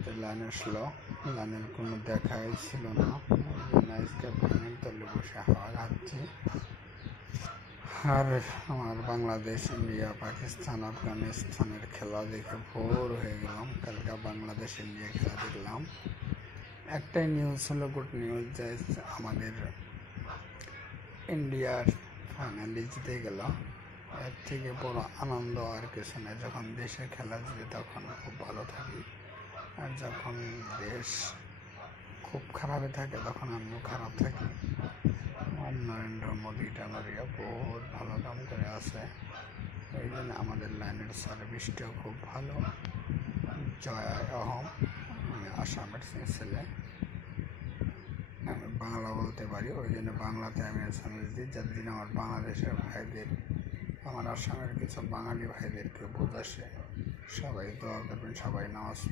একটা লাইন আসলো, লাইনের কোনো দেখাই ছিল না। আজকে ফ্যানের তলে বসে হাওয়া খাচ্ছি। আর আমার বাংলাদেশ, ইন্ডিয়া, পাকিস্তান, আফগানিস্তানের খেলা দেখে ভোর হয়ে গেলাম। কালকে বাংলাদেশ ইন্ডিয়া খেলা দেখলাম। একটাই নিউজ হলো, গুড নিউজ, যে আমাদের ইন্ডিয়ার ফাইনালি জিতে গেল। এর থেকে বড় আনন্দ আর কিছু নেই। যখন দেশের খেলা জিতে তখন খুব ভালো থাকি, আর যখন দেশ খুব খারাপে থাকে তখন আমিও খারাপ থাকি। নরেন্দ্র মোদী টানারিয়া বহুত ভালো কাম করে আছে। এই জন্য আমাদের লাইনের সার্ভিসটাও খুব ভালো। জয় অহম, আমি আসামের ছেলে, আমি বাংলা বলতে পারি, ওই জন্য বাংলাতে আমি এসএমএস দিই, যার দিন আমার বাংলাদেশের ভাইদের, আমার আসামের কিছু বাঙালি ভাইদেরকে বোঝাসে। সবাই দোয়া করবেন, সবাই নামাজ